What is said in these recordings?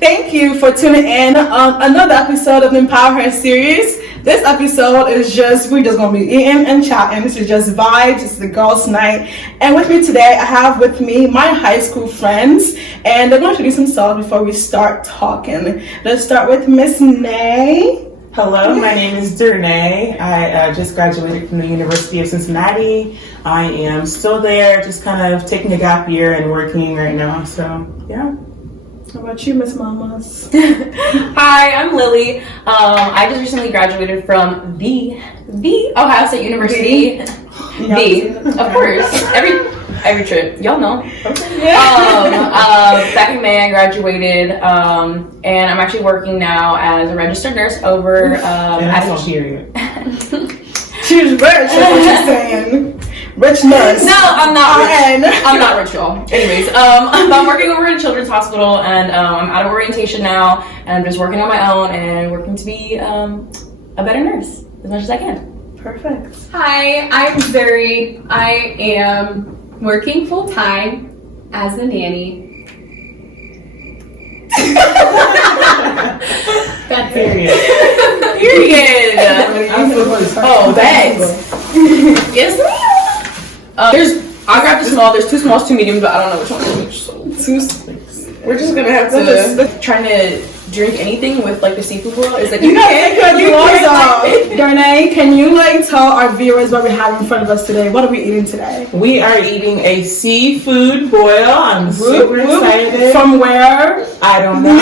Thank you for tuning in on another episode of the Empower Her series. This episode is we're just going to be eating and chatting. This is just vibes. It's the girls' night. And with me today, I have with me my high school friends. And they're going to introduce themselves before we start talking. Let's start with Miss Nay. Hello, my name is Durnay. I just graduated from the University of Cincinnati. I am still there, just kind of taking a gap year and working right now. So, yeah. How about you, Miss Mamas? Hi, I'm Lily. I just recently graduated from the Ohio State University. Of course. Every trip, y'all know. Back in May, I graduated, and I'm actually working now as a registered nurse over at Afia. She's rich, is what you're saying. Rich nurse. No, I'm not rich. I'm not rich, y'all. Anyways, I'm working over at a children's hospital, and I'm out of orientation now, and I'm just working on my own and working to be a better nurse as much as I can. Perfect. Hi, I'm Zuri. I am working full-time as a nanny. That's Period. Period. Oh, bags. Yes, ma'am. I grabbed the small. There's two smalls, two mediums, but I don't know which one is which. So we're just gonna have to trying to drink anything with like the seafood boil. Is like you can't take your clothes off. Darnay, can you tell our viewers what we have in front of us today? What are we eating today? We are eating a seafood boil. I'm super excited. From where? I don't know.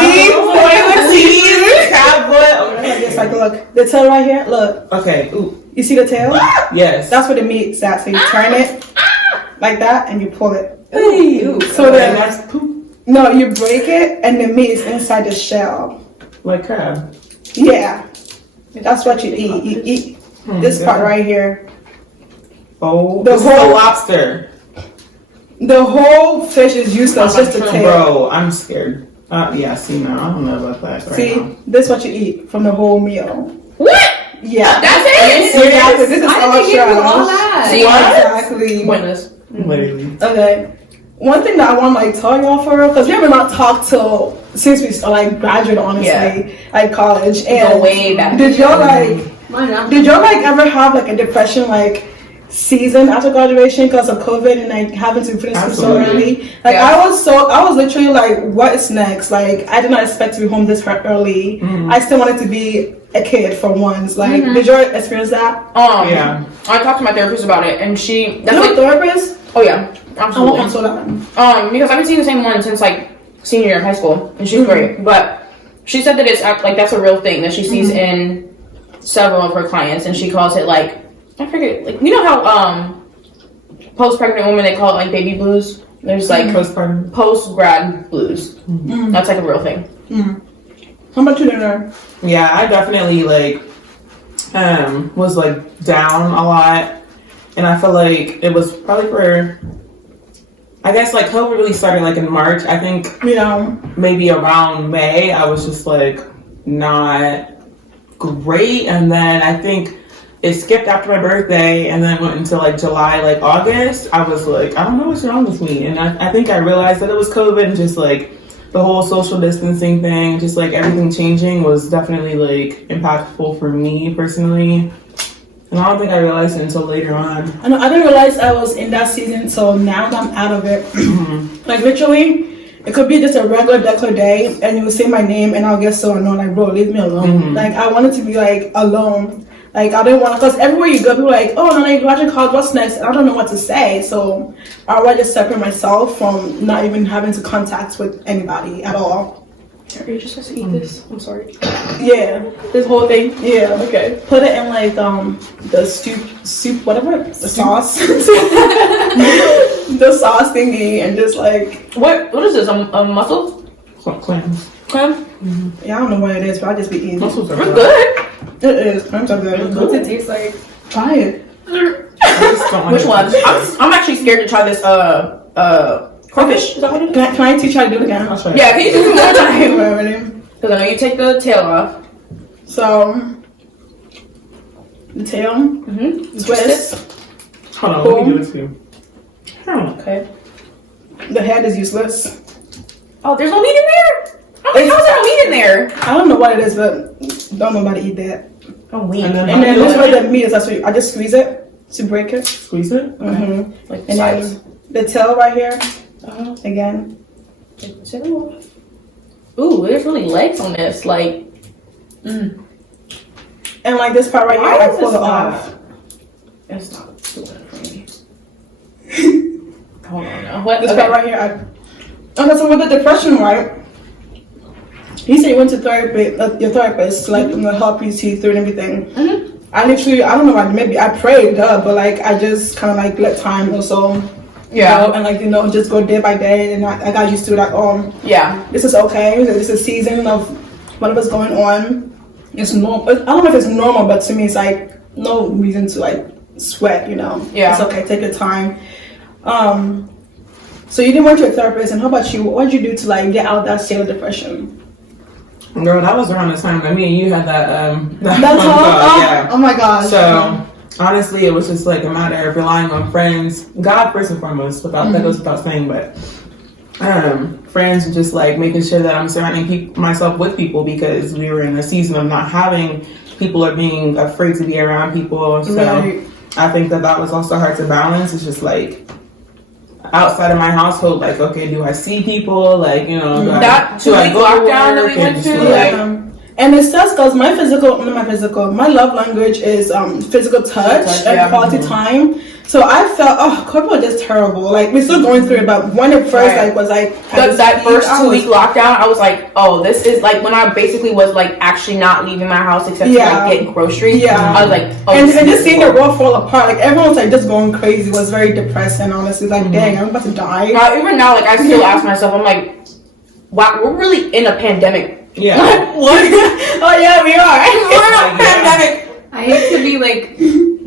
Crab boil. Okay, just look. The tail right here. Look. Okay. Ooh. You see the tail? Yes. That's where the meat's at. So you turn it like that and you pull it. Ooh. So then that's poop. No, you break it and the meat is inside the shell. Like crab. Yeah. That's what you eat. You eat this part right here. Oh, the whole lobster. The whole fish is useless, just the tail. Bro, I'm scared. Yeah, see now, I don't know about that. This is what you eat from the whole meal. What? Yeah. That's it? Exactly. This is I all didn't give you all that. See what? Exactly. Pointless. Literally. Okay. One thing that I want to tell y'all for real, because we haven't not talked since we graduated, honestly, college. And go way back. Did y'all ever have a depression season after graduation because of COVID and having to finish school so early? I was literally what is next? I did not expect to be home this early. I still wanted to be a kid for once. Did you experience that? Yeah. I talked to my therapist about it, and she. That's a therapist? Oh yeah, absolutely. Because I've been seeing the same one since senior year of high school, and she's great. But she said that it's that's a real thing that she sees in several of her clients, and she calls it I forget, you know how post-pregnant women, they call it baby blues. There's post-grad blues. That's a real thing. How much you learn? Yeah, I definitely was down a lot, and I feel it was probably for, I guess COVID really started in March. I think maybe around May I was just not great, and then I think it skipped after my birthday and then went into July, August. I was I don't know what's wrong with me, and I think I realized that it was COVID, and just the whole social distancing thing, just everything changing was definitely impactful for me personally. And I don't think I realized it until later on. I know, I didn't realize I was in that season until now that I'm out of it. Literally, it could be just a regular day, and you would say my name, and I'll get so annoyed. Bro, leave me alone. I wanted to be alone. I didn't want to, because everywhere you go, people are oh no, you graduate college, what's next? And I don't know what to say, so I would just separate myself from not even having to contact with anybody at all. Are you just supposed to eat this? I'm sorry. Yeah. This whole thing? Yeah. Okay. Put it in the soup, whatever, the sauce. The sauce thingy, and just What is this? A mussel? Clams. Clam? Yeah, I don't know what it is, but I just be eating. Mussels are good. It is. Clams are good. What's it taste like? Try it. Which one? I'm actually scared to try this crawfish. Is that what it is? Can I teach you how to do it again? Yeah, can you do it one more time? Ready? Because I know you take the tail off. So the tail, twist. Hold on, let me do it too. Okay. The head is useless. Oh, there's no meat in there? How is that there. I don't know what it is, but don't nobody eat that. Oh, weak. And And then this way the meat is actually, I just squeeze it to break it. Squeeze it. Mm-hmm. Like And sides. then the tail right here, again. Ooh, there's really legs on this. Like, And like this part right why here, I is pull this it not? off. It's not doing it for me. Hold on now. What? This Okay. part right here, okay, so with the depression, right? You said you went to therapy, your therapist, like, to help you see through and everything. Mm-hmm. I literally, I don't know, like, maybe I prayed, but like, I just kind of like let time also. Yeah. Go, and like, just go day by day, and I got used to like, Yeah. this is okay. This is a season of whatever's going on. It's normal. I don't know if it's normal, but to me, it's like no reason to like sweat. Yeah. It's okay. Take your time. So you didn't went to a therapist, and how about you? What did you do to like get out of that state of depression? Girl, that was around the time that me and you had that That phone talk? call, yeah. Oh my gosh. So honestly, it was just like a matter of relying on friends, God first and foremost. That goes without saying, but friends and just like making sure that I'm surrounding myself with people, because we were in a season of not having people or being afraid to be around people. So Right. I think that was also hard to balance. It's just like outside of my household, like, okay, do I see people? Like, do That do I 2-week go to lockdown that work we went and to, just, like, And it sucks because my love language is physical touch and yeah. quality time. So I felt, COVID was just terrible. Like, we're still going through it, but when it first Right. was like, But that first 2-week lockdown, I was like, oh, this is like when I basically was like actually not leaving my house except to Yeah. like get groceries. Yeah. I was like, oh, and this is just seeing the difficult. world fall apart, like everyone was like just going crazy, was very depressing, honestly. Like, dang, I'm about to die. Even now, like I still ask myself, I'm like, wow, we're really in a pandemic. Yeah. What? Oh yeah, we are. We're in a Yeah. pandemic. I hate to be like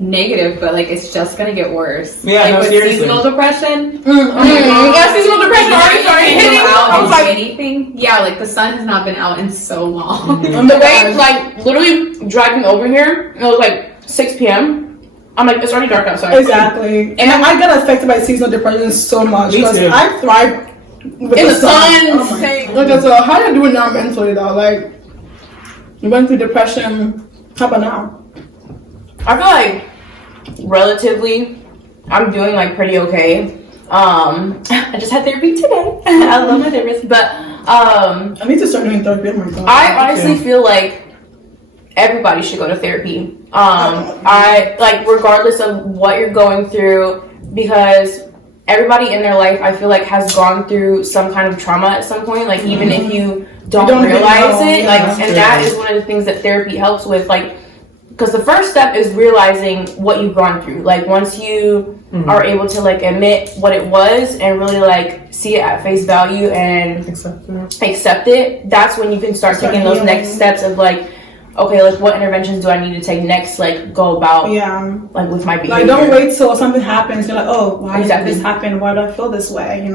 negative, but like it's just gonna get worse. Yeah, like no, with seriously. seasonal depression. Yeah, seasonal depression already started hitting. Out I was and like, anything. Yeah, like the sun has not been out in so long. the way, like, literally driving over here, it was like 6 p.m. I'm like, it's already dark outside. Exactly. And I got affected by seasonal depression so much Me because too. I thrive with In the sun. sun. Oh my God. Okay, so how do you do it now mentally though? Like, you went through depression. How about now? I feel like relatively, I'm doing like pretty okay. I just had therapy today. I love my therapist, but I need to start doing therapy. Oh my God. I honestly feel like everybody should go to therapy. I like regardless of what you're going through, because everybody in their life, I feel like, has gone through some kind of trauma at some point. Like even if you don't realize know. it, Yeah, like, that's and true. that is one of the things that therapy helps with, like. Because the first step is realizing what you've gone through. Like once you are able to like admit what it was and really like see it at face value and accept it, that's when you can start taking those next steps of like, okay, like what interventions do I need to take next? Like go about like with my behavior. Like don't wait till something happens. You're like, oh, why Exactly. did this happen? Why do I feel this way?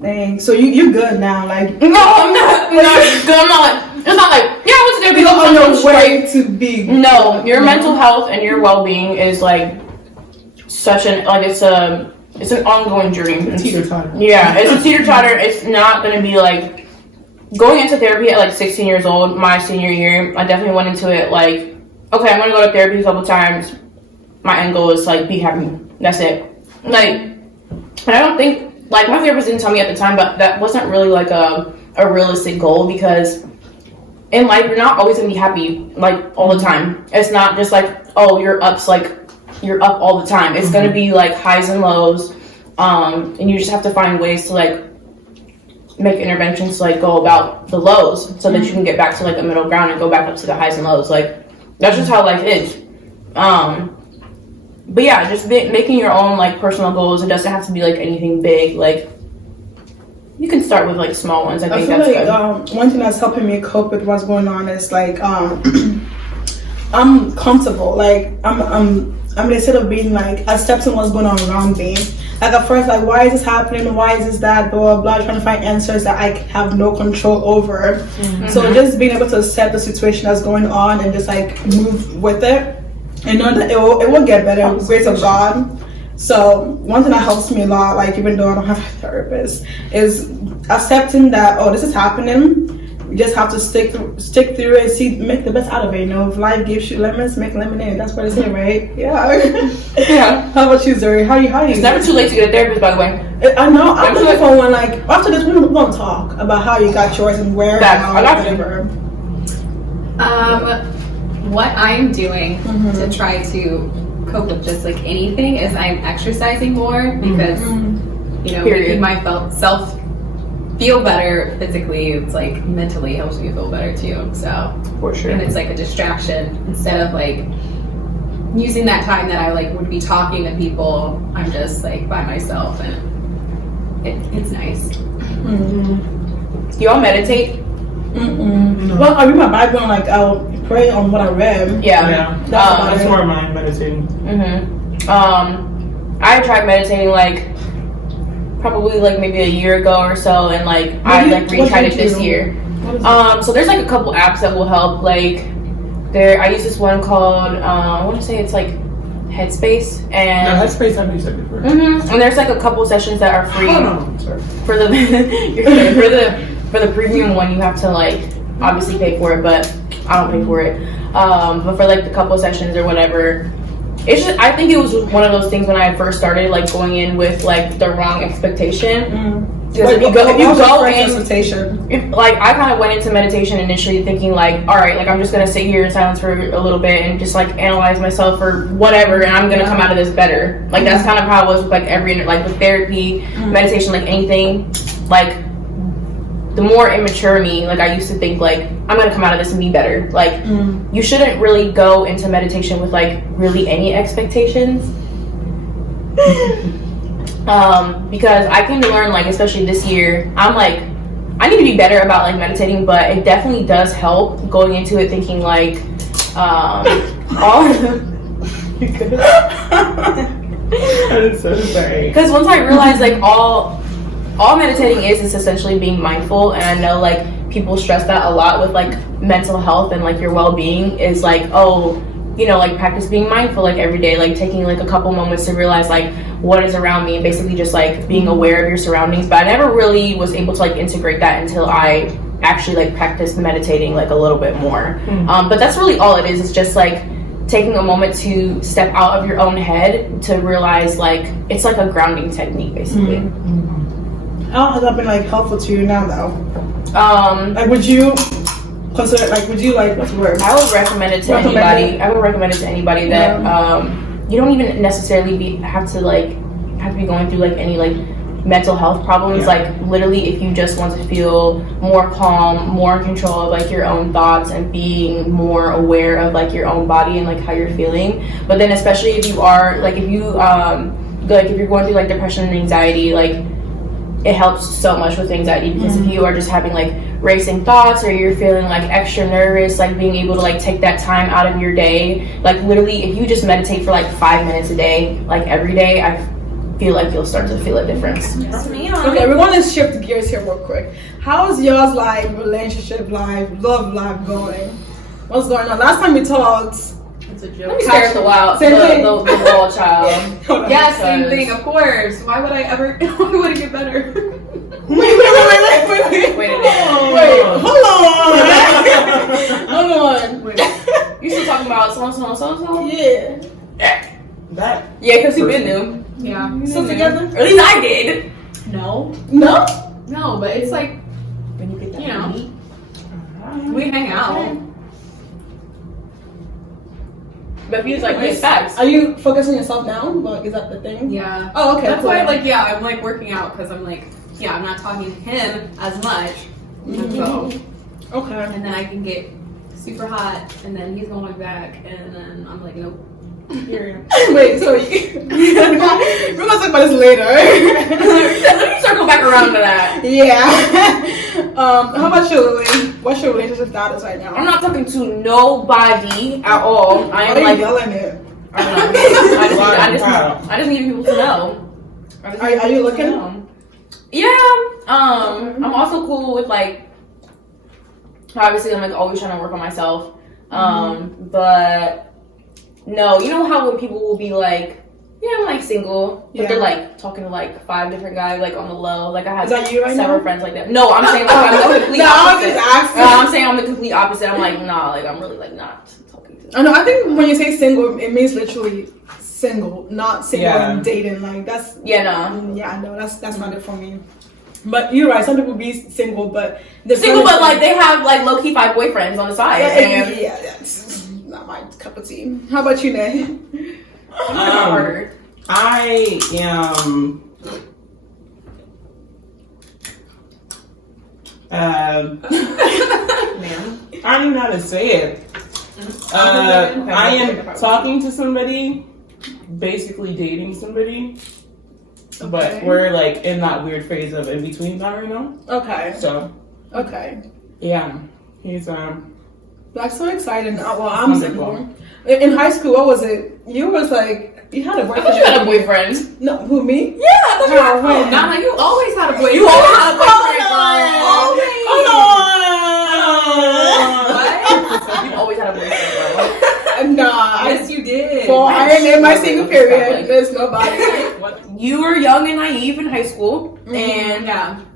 Dang. So you're good now. Like No, I'm not. I'm not. It's not like I went to therapy. you're on your straight. way to be. No, your mental health and your well-being is like such an like it's an ongoing journey. Teeter-totter. Yeah, it's a teeter-totter. It's not gonna be like going into therapy at like 16 years old. My senior year, I definitely went into it like, okay, I'm gonna go to therapy a couple times. My end goal is like be happy. That's it. Like, and I don't think like my therapist didn't tell me at the time, but that wasn't really like a realistic goal, because in life you're not always gonna be happy like all the time. It's not just like, oh, you're up all the time. It's gonna be like highs and lows, and you just have to find ways to like make interventions to like go about the lows so that you can get back to like a middle ground and go back up to the highs and lows. Like that's just how life is. But yeah, just making your own like personal goals. It doesn't have to be like anything big. Like you can start with like small ones. I think feel that's like good. one thing that's helping me cope with what's going on is like I'm comfortable. Like I'm instead of being like accepting what's going on around me. Like at first, like why is this happening? Why is this that? Blah blah blah. Trying to find answers that I have no control over. So just being able to accept the situation that's going on and just like move with it and know that it will get better with the grace of God. So one thing that helps me a lot, like even though I don't have a therapist, is accepting that, oh, this is happening. You just have to stick through and make the best out of it. You know, if life gives you lemons, make lemonade. That's what it's saying, right? Yeah. Yeah. How about you, Zuri? How you? It's never too late to get a therapist, by the way. I know. I'm looking for one. Like after this, we're gonna talk about how you got yours and where. I got you. What I'm doing to try to cope with just like anything is I'm exercising more because you know making myself feel better physically, it's like mentally helps me feel better too. So For sure. and it's like a distraction instead of like using that time that I like would be talking to people. I'm just like by myself and it's nice. Do y'all meditate? No. Well, I read my Bible and like I'll pray on what I read. Yeah. That's more of mine, meditating. I tried meditating like probably like maybe a year ago or so, and like I like retried it this year. So there's like a couple apps that will help. Like I use this one called I want to say it's like Headspace, and Headspace I've used it before. And there's like a couple sessions that are free. Sorry. For the for the premium one, you have to like obviously pay for it, but I don't pay for it. But for like the couple sessions or whatever, it's just I think it was one of those things when I first started like going in with like the wrong expectation. Because if you go in, like I kind of went into meditation initially thinking like, all right, like I'm just gonna sit here in silence for a little bit and just like analyze myself or whatever, and I'm gonna come out of this better. Like that's kind of how it was with like like with therapy, meditation, like anything. Like the more immature me, like I used to think like I'm gonna come out of this and be better. Like you shouldn't really go into meditation with like really any expectations. Because I came to learn, like, especially this year, I'm like, I need to be better about like meditating, but it definitely does help going into it thinking like, all. I'm so sorry. Because once I realized like all meditating is essentially being mindful, and I know like people stress that a lot with like mental health and like your well-being is like, oh, you know, like practice being mindful like every day, like taking like a couple moments to realize like what is around me and basically just like being aware of your surroundings. But I never really was able to like integrate that until I actually like practiced meditating like a little bit more. But that's really all it is. It's just like taking a moment to step out of your own head to realize like it's like a grounding technique basically. How has that been like helpful to you now though? Like would you consider like what's the word? I would recommend it to anybody. I would recommend it to anybody that you don't even necessarily have to be going through like any like mental health problems. Like literally if you just want to feel more calm, more in control of like your own thoughts and being more aware of like your own body and like how you're feeling. But then especially if you are like if you're going through like depression and anxiety, like it helps so much with anxiety, because if you are just having like racing thoughts or you're feeling like extra nervous, like being able to like take that time out of your day, like literally if you just meditate for like 5 minutes a day, like every day, I feel like you'll start to feel a difference. Okay, we're going to shift gears here real quick. How is yours life, relationship life, love life going? What's going on? Last time we talked, it's a joke. Let me stare at the wall child. Yeah, same thing, of course. Why would I ever? Why would it get better? Wait, hold on. You still talking about so? Yeah. Yeah, because you been new. Yeah. Still together? Or at least I did. No, but it's like When you get that, you know, we hang out. But if he's like, it's facts. Are you focusing on yourself now? Like, is that the thing? Yeah. Oh, okay. That's cool. why, like, yeah, I'm like working out because I'm like, yeah, I'm not talking to him as much. So, okay. and then I can get super hot, and then he's going back, and then I'm like, nope. Wait, so we're gonna talk about this later. Let me circle back around to that. Yeah. How about you, Lily? What's your relationship status right now? I'm not talking to nobody at all. I am like yelling it. I just need people to know. Are you looking? Yeah. I'm also cool with like. Obviously, I'm like always trying to work on myself. But no, you know how when people will be like, yeah, I'm like single, but they're like talking to like 5 different guys like on the low. Like I have Is that you right several now? friends like that. No, I'm saying like I'm the complete No, I was just asking. complete opposite. I'm like, nah, like I'm really like not talking to them. I know. I think when you say single, it means literally single, not single and dating. Like that's no. That's not it for me. But you're right. Some people be single, but like they have like low key 5 boyfriends on the side. Yeah, that's not my cup of tea. How about you, Nay? I am. I don't know how to say it. I am talking to somebody, basically dating somebody, but we're like in that weird phase of in between that right now. Okay. So. Okay. Yeah, he's That's so exciting. Well, I'm single. In high school, what was it? You was like you had a boyfriend. I thought you had a boyfriend. No, who me? Yeah, I thought you had a boyfriend. Nah, you always had a boyfriend. You always had a boyfriend. Hold What? You always had a boyfriend, bro. Nah. Yes, you did. Well, I ain't in my single period. There's nobody. You were young and naive in high school, and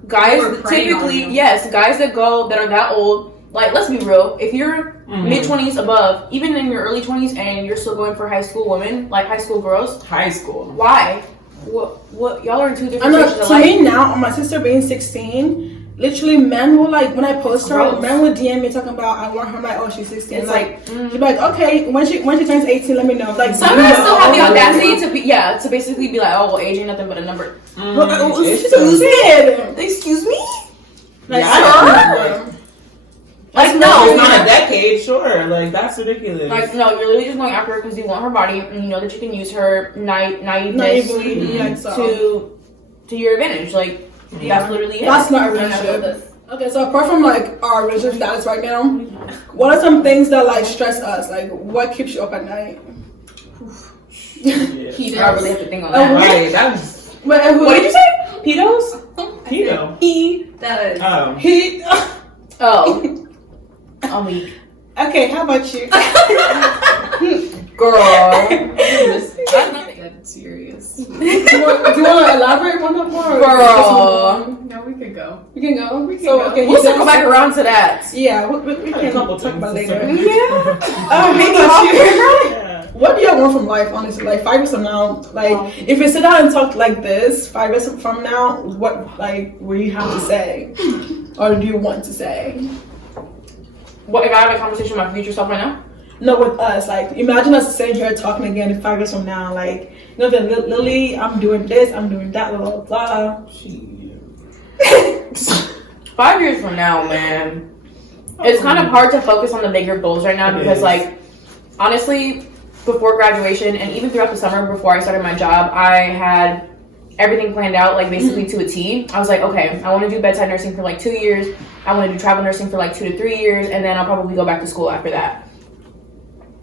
guys typically, guys that are that old. Like, let's be real. If you're mid-20s above, even in your early 20s, and you're still going for high school women, like high school girls. High school. Why? What? Y'all are in 2 different stages of to life. me now, my sister being 16, literally men will like, when I post her, men will DM me talking about, I want her, like, oh, she's 16. It's like she'll be like, okay, when she turns 18, let me know. Like, some guys still have the audacity to basically be like, oh, well, age ain't nothing but a number. Excuse me? Like, Like, no, it's not a decade, sure. Like, that's ridiculous. Like, no, you're literally just going after her because you want her body, and you know that you can use her naiveness to your advantage. Like, that's literally it. That's not a relationship. Okay, so apart from like our relationship status right now, what are some things that like stress us? Like, what keeps you up at night? Pedos. I really have to think on that. Right, that's. What did you say? Pedos? Pedo. He. Oh. I'm weak. Okay, how about you? Girl. That's not that serious. Do you want to elaborate one more? Girl. No, we could go. We can go. Okay, we'll circle back around to that. Yeah, we can talk about later. Yeah. What do y'all want from life, honestly? Like 5 years from now, like if you sit down and talk like this 5 years from now, what like will you have to say, or do you want to say? What if I have a conversation with my future self right now? No, with us. Like imagine us sitting here talking again in 5 years from now. Like you know, Lily, I'm doing this, I'm doing that, blah blah blah. 5 years from now, man, it's kind of hard to focus on the bigger goals right now because, like, honestly, before graduation and even throughout the summer before I started my job, I had everything planned out, like, basically to a T. I was like, okay, I want to do bedside nursing for, like, 2 years. I want to do travel nursing for, like, 2 to 3 years, and then I'll probably go back to school after that.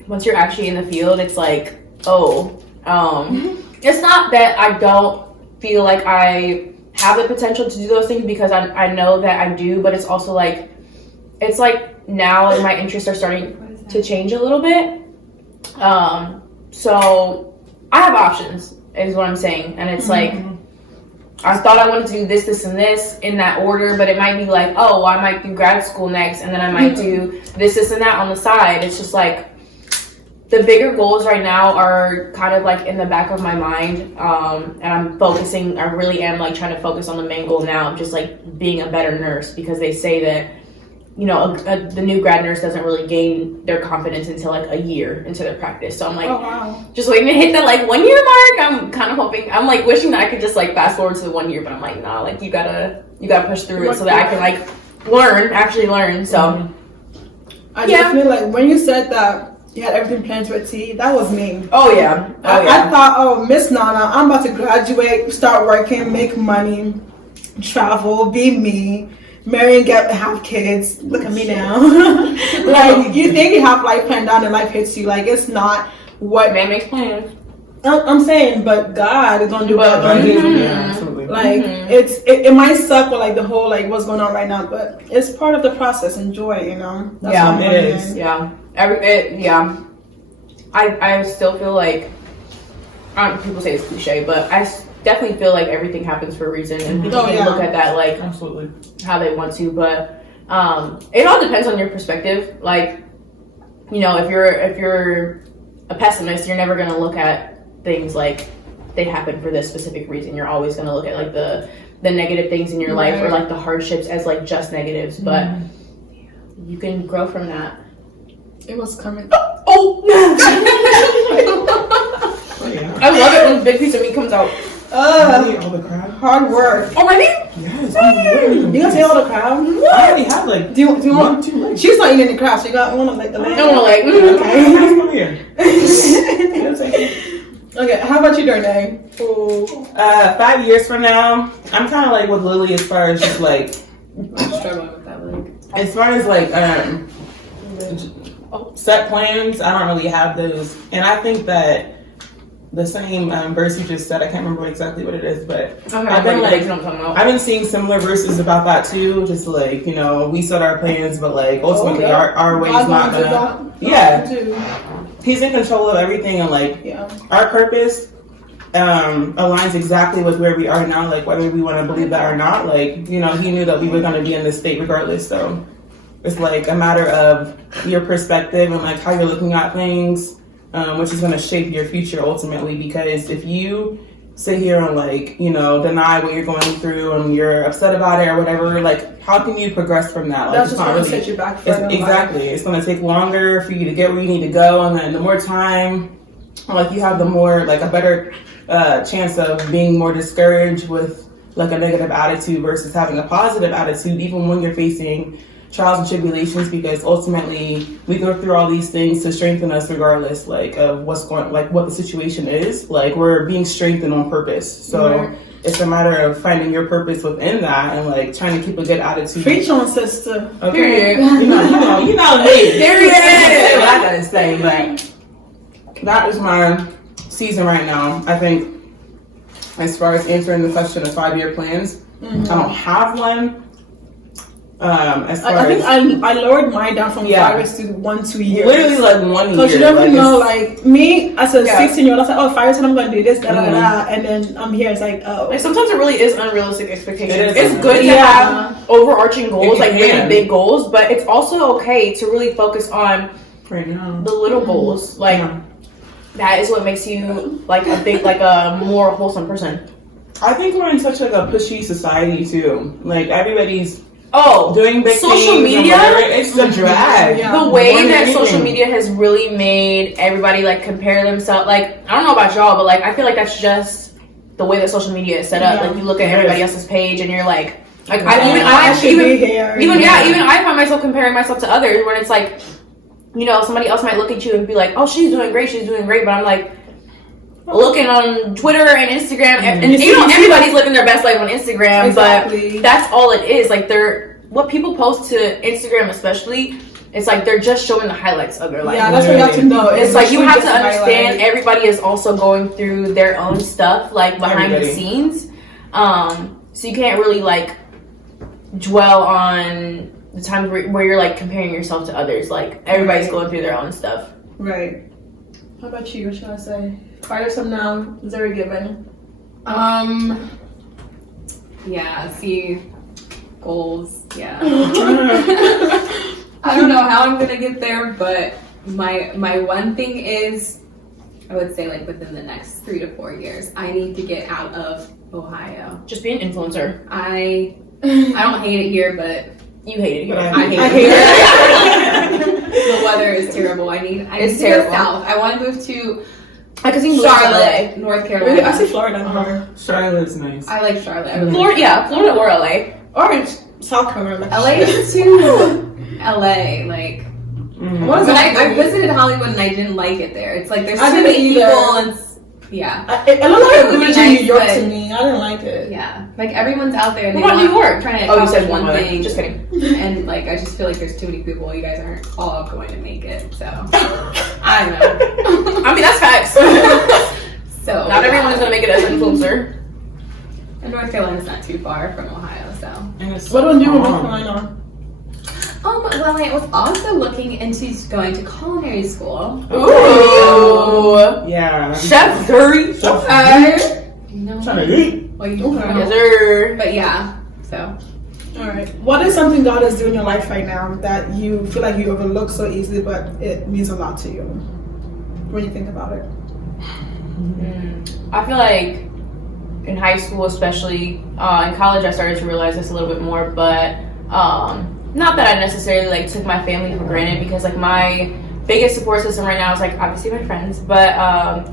Once you're actually in the field, it's like, it's not that I don't feel like I have the potential to do those things because I know that I do, but it's also like, it's like now my interests are starting to change a little bit. So I have options is what I'm saying. And it's like, I thought I wanted to do this, and this in that order, but it might be like, oh, well, I might do grad school next, and then I might do this, and that on the side. It's just like, the bigger goals right now are kind of like in the back of my mind, and I really am like trying to focus on the main goal now of just like being a better nurse, because they say that, you know, the new grad nurse doesn't really gain their confidence until like a year into their practice. So I'm like, just waiting to hit that like 1 year mark. I'm kind of hoping, I'm like wishing that I could just like fast forward to the 1 year, but I'm like, nah, like you gotta push through it so that I can like actually learn. So I definitely like when you said that you had everything planned to a T, that was me. Oh yeah. I thought, oh, Miss Nana, I'm about to graduate, start working, make money, travel, be me, marry and have kids. Look at me now. Like, you think you have life planned out and life hits you. Like, it's not what man makes plans. I'm saying, but God is gonna do what God He do. Yeah, absolutely. Like, it might suck with like the whole like what's going on right now, but it's part of the process. Enjoy, you know. That's yeah, what it is. Yeah. I still feel like, people say it's cliche, but I definitely feel like everything happens for a reason, and people can look at that like absolutely how they want to. But It all depends on your perspective. Like, you know, if you're a pessimist, you're never gonna look at things like they happen for this specific reason. You're always gonna look at like the negative things in your life or like the hardships as like just negatives. But you can grow from that. It was coming. Oh! I love it when a big piece of meat comes out. All the crab. Hard work. Oh, my meat? Yes. I'm You gonna say all the crab? I already have like Do you want 2 legs. She's not eating the crab. She got one of like the leg. I don't like. Okay. Okay, how about you, Darnay? 5 years from now, I'm kind of like with Lily as far as just like I'm struggling with that leg. as far as like set plans. I don't really have those, and I think that the same verse you just said, I can't remember exactly what it is, but I've been seeing similar verses about that too. Just like, you know, we set our plans, but like ultimately our way is not gonna. He's in control of everything, and like our purpose aligns exactly with where we are now. Like whether we want to believe that or not, like, you know, he knew that we were gonna be in this state regardless. So it's like a matter of your perspective and like how you're looking at things. Which is going to shape your future ultimately, because if you sit here and like, you know, deny what you're going through and you're upset about it or whatever, like how can you progress from that? Like, that's just going to set you back further. Exactly. It's going to take longer for you to get where you need to go, and then the more time like you have, the more like a better chance of being more discouraged with like a negative attitude versus having a positive attitude even when you're facing trials and tribulations, because ultimately we go through all these things to strengthen us regardless like of what's going, like what the situation is. Like we're being strengthened on purpose, so it's a matter of finding your purpose within that and like trying to keep a good attitude. Preach on, sister. Okay. you know me. Period. What I gotta say, but that is my season right now. I think as far as answering the question of 5-year plans, I don't have one. As far I think I lowered mine down from 5 years to 1-2 years. Literally like 1 year. Because you never know, like me as a 16-year-old, I was like, oh, 5 years and I'm going to do this, da da da, and then I'm here. It's like, oh. Like sometimes it really is unrealistic expectations. It's good to have overarching goals, like really big goals, but it's also okay to really focus on the little goals. Like that is what makes you like a big, like a more wholesome person. I think we're in such like a pushy society too. Like everybody's doing big social things media. It's a drag. The way that social media has really made everybody like compare themselves. Like I don't know about y'all, but like I feel like that's just the way that social media is set up. Like you look at everybody else's page and you're like I find myself comparing myself to others when it's like, you know, somebody else might look at you and be like, oh, she's doing great, but I'm like looking on Twitter and Instagram, and you know everybody's living their best life on Instagram, but that's all it is. Like what people post to Instagram especially, it's like they're just showing the highlights of their life. Yeah, that's what you have to know. It's like you have to understand everybody is also going through their own stuff, like behind the scenes. So you can't really like dwell on the times where you're like comparing yourself to others. Like everybody's going through their own stuff. Right. How about you? What should I say? 5 years from now, is there a given? Yeah, see, goals, yeah. I don't know how I'm gonna get there, but my one thing is, I would say like within the next 3 to 4 years, I need to get out of Ohio. Just be an influencer. I don't hate it here, but you hate it here. I hate it. The weather is terrible. I need to go south. I want to move to Charlotte, North Carolina. Really? I see Florida. Charlotte's nice. I like Charlotte. Florida or LA. Or South Carolina. LA is too LA, like. But I visited Hollywood and I didn't like it there. It's like there's too many people and it looks like New York to me. I didn't like it. Yeah, like everyone's out there. What about New York? Trying to accomplish one thing. Just kidding. And like I just feel like there's too many people. You guys aren't all going to make it. So I don't know. I mean that's facts. So not everyone is gonna make it as an influencer. And North Carolina's not too far from Ohio, so. What do you do in North Carolina? Well, I was also looking into going to culinary school. Ooh. Yeah. Chef Curry. You know, trying to eat. Well, you Yes, sir. But yeah, so All right. What is something God is doing in your life right now that you feel like you overlook so easily, but it means a lot to you when you think about it? I feel like in high school, especially in college, I started to realize this a little bit more. But not that I necessarily like took my family for granted, because like my biggest support system right now is like obviously my friends, but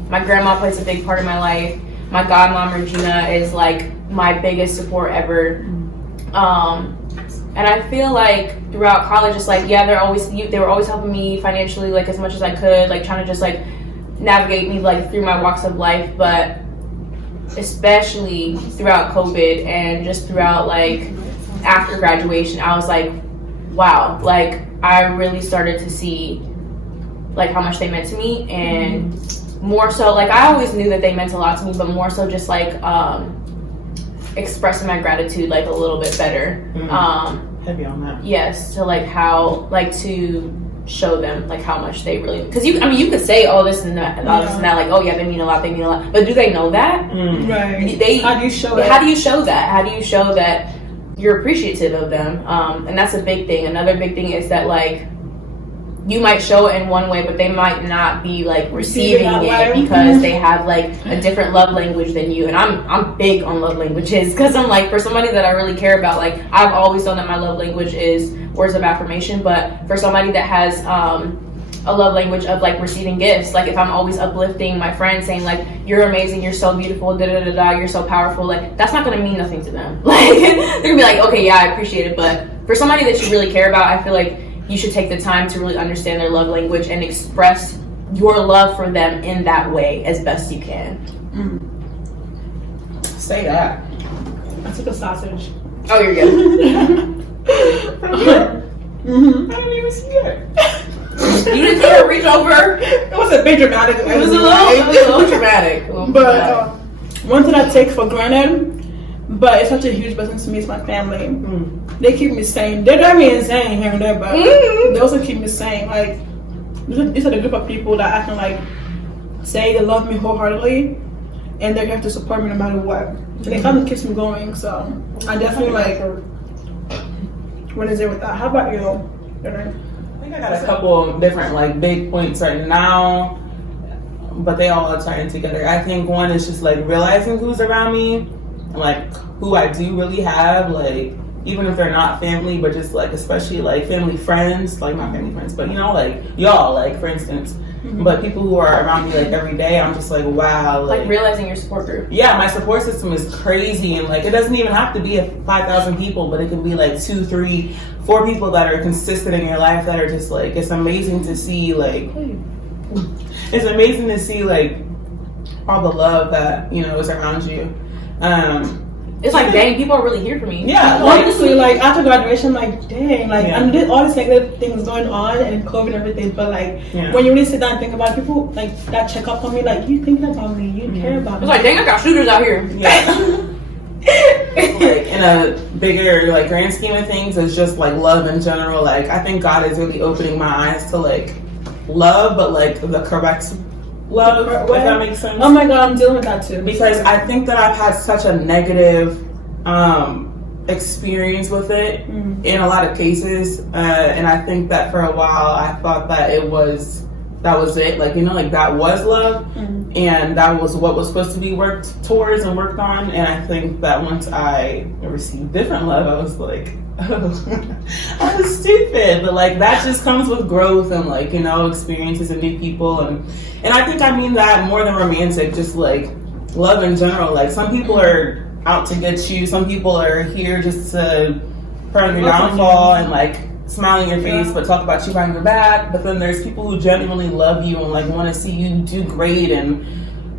my grandma plays a big part of my life. My godmom Regina is like my biggest support ever. And I feel like throughout college, it's like, yeah, they were always helping me financially, like as much as I could, like trying to just like navigate me like through my walks of life. But especially throughout COVID and just throughout like after graduation, I was like, wow, like I really started to see like how much they meant to me, and more so like I always knew that they meant a lot to me, but more so just like expressing my gratitude like a little bit better. Heavy on that. Yes, to like how like to show them like how much they really, because you could say this and that and all this and that, like, oh yeah, they mean a lot, but do they know that? Right. How do you show that? How do you show that you're appreciative of them? And that's a big thing. Another big thing is that like you might show it in one way, but they might not be like receiving it because they have like a different love language than you. And I'm big on love languages, because I'm like, for somebody that I really care about, like I've always known that my love language is words of affirmation. But for somebody that has a love language of like receiving gifts, like if I'm always uplifting my friend, saying like, you're amazing, you're so beautiful, you're so powerful, like that's not gonna mean nothing to them. Like they're gonna be like, okay, yeah, I appreciate it. But for somebody that you really care about, I feel like you should take the time to really understand their love language and express your love for them in that way as best you can. Say that. I took a sausage. Oh, you're good. I didn't even see it. You didn't see her reach over. It wasn't big dramatic. It was a little dramatic. But one thing I take for granted, but it's such a huge blessing to me, is my family. They keep me sane. They drive me insane here and there, but they also keep me sane. Like, these are the group of people that I can like say they love me wholeheartedly, and they're here to support me no matter what. And it kind of keeps me going. So I definitely like when is there with that. How about you? I think I got a couple of different like big points right now, but they all are tying together. I think one is just like realizing who's around me, and like who I do really have, like even if they're not family, but just like especially like family friends, like not family friends, but you know, like y'all, like for instance. But people who are around me like every day, I'm just like, wow. Like realizing your support group. Yeah, my support system is crazy, and like it doesn't even have to be 5,000 people, but it can be like 2, 3, 4 people that are consistent in your life that are just like, it's amazing to see like all the love that, you know, is around you. It's like, dang, people are really here for me. Yeah, honestly, like after graduation, like dang, like I did all these negative things going on and COVID and everything, but like when you really sit down and think about it, people like that check up on me, like you thinking about me, you care about me. It's like, dang, I got shooters out here. Yeah. Like in a bigger like grand scheme of things, it's just like love in general. Like I think God is really opening my eyes to like love, but like the correct love, if that makes sense. Oh my God, I'm dealing with that too. Because I think that I've had such a negative experience with it in a lot of cases, and I think that for a while I thought that that was it, like, you know, like that was love, and that was what was supposed to be worked towards and worked on. And I think that once I received different love, I was like, oh, I was stupid. But like that just comes with growth and like, you know, experiences and new people, and I think I mean that more than romantic, just like love in general. Like some people are out to get you, some people are here just to burn your downfall and like smile in your face but talk about you behind your back. But then there's people who genuinely love you and like want to see you do great, and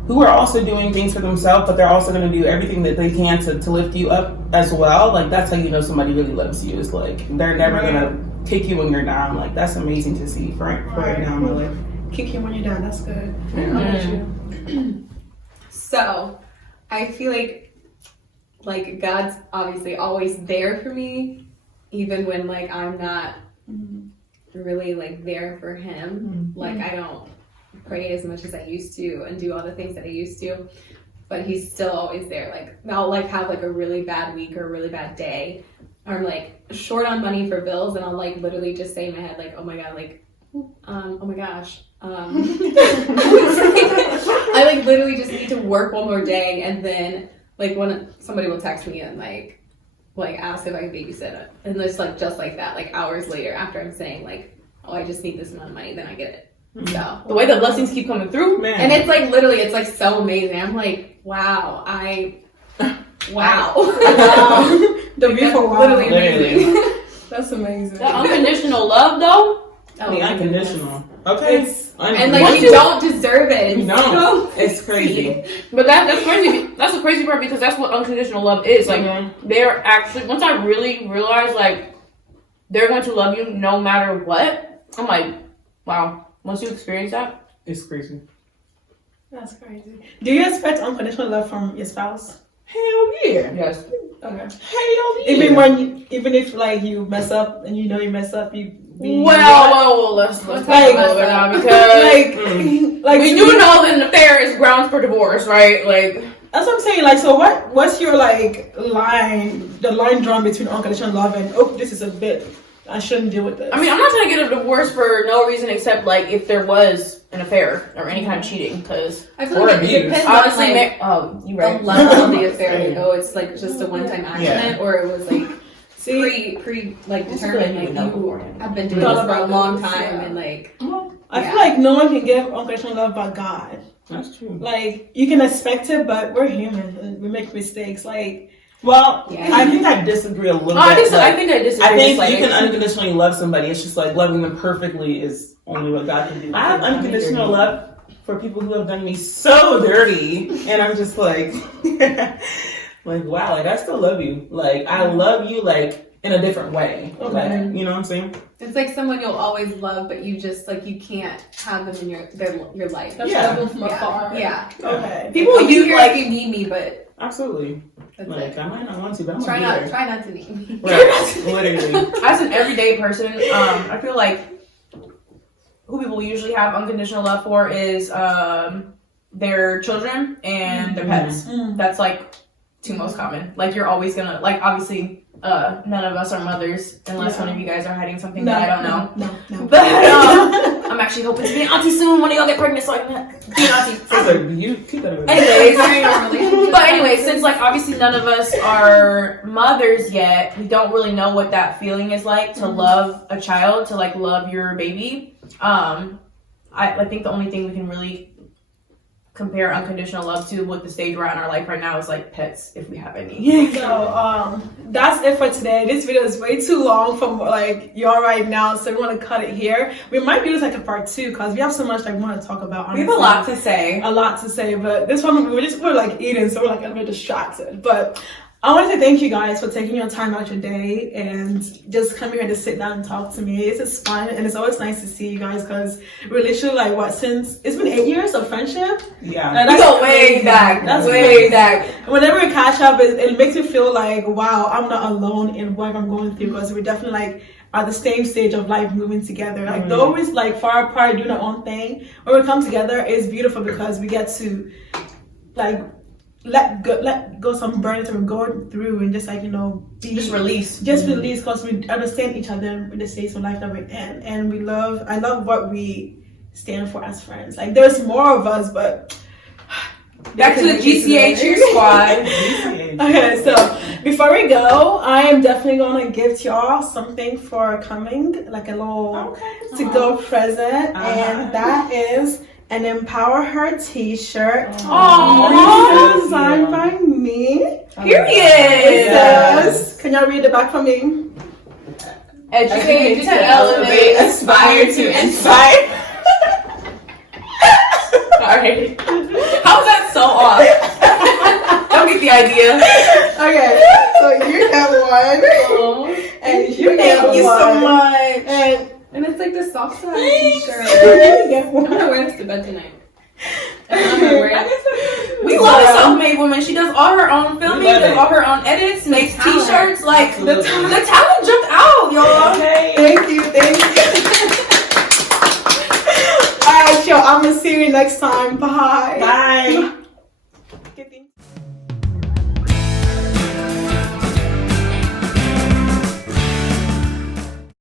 who are also doing things for themselves, but they're also going to do everything that they can to lift you up as well. Like that's how you know somebody really loves you. It's like they're never going to kick you when you're down. Like that's amazing to see for right now in my life. Kick you when you're down, that's good. So I feel like God's obviously always there for me, even when like I'm not really like there for him. Like I don't pray as much as I used to and do all the things that I used to, but he's still always there. Like I'll like have like a really bad week or a really bad day, are like short on money for bills, and I'll like literally just say in my head like, oh my god, like oh my gosh. I like literally just need to work one more day, and then like when somebody will text me and like ask if I can babysit it, and it's like just like that, like hours later after I'm saying like, oh, I just need this amount of money, then I get it. So the way the blessings keep coming through, Man. and it's like literally, it's like so amazing. I'm like, wow, wow. The beautiful wow. Literally amazing. That's amazing. that unconditional love though. The unconditional. Okay. And like you don't deserve it. You don't. It's crazy. But that's crazy. That's the crazy part because that's what unconditional love is. Like they're actually, once I really realized like they're going to love you no matter what, I'm like, wow. Once you experience that, it's crazy. That's crazy. Do you expect unconditional love from your spouse? Hell yeah. yes. Okay. Hell yeah. Even if like you mess up and you know you mess up, you be Well, let's talk like, about it now because like we do know that an affair is grounds for divorce, right? Like that's what I'm saying. Like, so what's your like the line drawn between unconditional love and this is a bit, I shouldn't deal with this. I mean, I'm not trying to get a divorce for no reason except like if there was an affair or any kind of cheating, because I feel like it depends honestly, on like you right. the level of the affair. Like, oh, it's like just a one-time accident, or it was like pre like determined. Like you have been doing this for a long time, and like I feel like no one can give unconditional love but God. That's true. Like you can expect it, but we're human and we make mistakes. Like. Well, I think I disagree a little bit. I think I disagree. I think you can unconditionally love somebody. It's just like loving them perfectly is only what God can do. I have unconditional love for people who have done me so dirty, and I'm just like, like wow, like I still love you. Like I love you, like in a different way. Okay. Like, you know what I'm saying? it's like someone you'll always love, but you just like you can't have them in your life. That's Yeah. level from afar. Yeah. Okay. People You use like like you need me, but Absolutely. that's Like it. I might not want to, but I'm Try gonna be not to need me. there. Right. Literally. as an everyday person, I feel like who people usually have unconditional love for is their children and their pets. That's like two most common. Like you're always gonna like obviously none of us are mothers unless one of you guys are hiding something that I don't know. No. But I'm actually hoping to be an auntie soon when y'all get pregnant so I can be an auntie. It's like, you keep that over there. Anyways, but anyway, since like obviously none of us are mothers yet, we don't really know what that feeling is like to love a child, to like love your baby. I think the only thing we can really compare unconditional love to with the stage we're at in our life right now is like pets, if we have any. So that's it for today. This video is way too long from like y'all right now, so we want to cut it here. We might do this like a part 2 because we have so much like we want to talk about. We have a lot to say. But this one we're like eating, so we're like a little distracted. But I want to say thank you guys for taking your time out your day and just coming here to sit down and talk to me. It's just fun and it's always nice to see you guys because we're literally like since it's been 8 years of friendship. Yeah. We go way back. That's way back. Whenever we catch up, it makes me feel like wow, I'm not alone in what I'm going through because we're definitely like at the same stage of life moving together. Like though we're like far apart doing our own thing, when we come together, it's beautiful because we get to like let go some burdens that we're going through and just like Just release because we understand each other in the stage of life that we're in, and I love what we stand for as friends. Like there's more of us, but back to the GCA cheer squad. Okay, so before we go, I am definitely gonna give y'all something for coming, like a little to-go present, and that is an Empower Her t-shirt. Aww. Designed by me. Period. Yes. Can y'all read the back for me? Educate to elevate, aspire to inspire. Alright. How was that so off? Don't get the idea. Okay, so you have one. And you have Thank you one. so much. And it's like the soft side t-shirt. Get I'm one. gonna wear this to bed tonight. And I'm gonna wear it. We love a self-made woman. She does all her own filming, does all her own edits, makes talent. t-shirts. Like the Absolutely. talent jumped out, y'all. Okay. Thank you. Alright, y'all, I'm gonna see you next time. Bye. Bye. Okay, thanks.